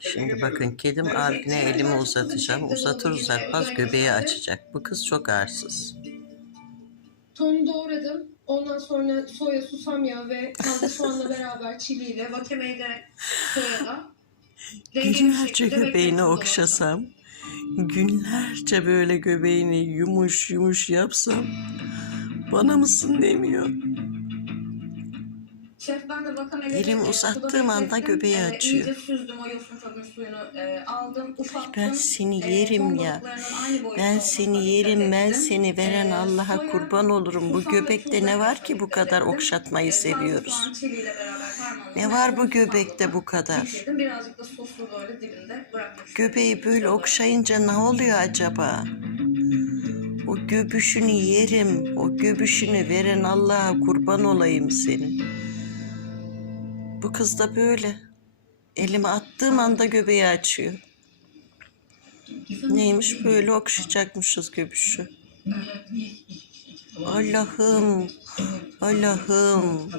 Şimdi bakın kedim abine elimi uzatacağım. Uzatır uzatmaz göbeği açacak. Bu kız çok arsız. Tonu doğradım. Ondan sonra soya, susam yağı ve taze soğanla beraber çiliyle, vakemeyi de soyada. Günlerce göbeğini okşasam, günlerce böyle göbeğini yumuş yumuş yapsam bana mısın demiyor. Şef ben de vakameleri Elimi uzattığım anda göbeği E, açıyor. İyice süzdüm o yosun köpüğü suyunu e, aldım, ufattım. Ben seni E, yerim ya. Ben seni yerim, ben seni veren E, Allah'a kurban olurum. Bu göbekte ne var ki bu kadar okşatmayı E, seviyoruz? Ne var bu göbekte bu kadar? Göbeği böyle okşayınca ne oluyor acaba? O göbüşünü yerim, o göbüşünü veren Allah'a kurban olayım senin. Bu kız da böyle. Elime attığım anda göbeği açıyor. Neymiş böyle okşayacakmışız göbüşü. Allah'ım, Allah'ım.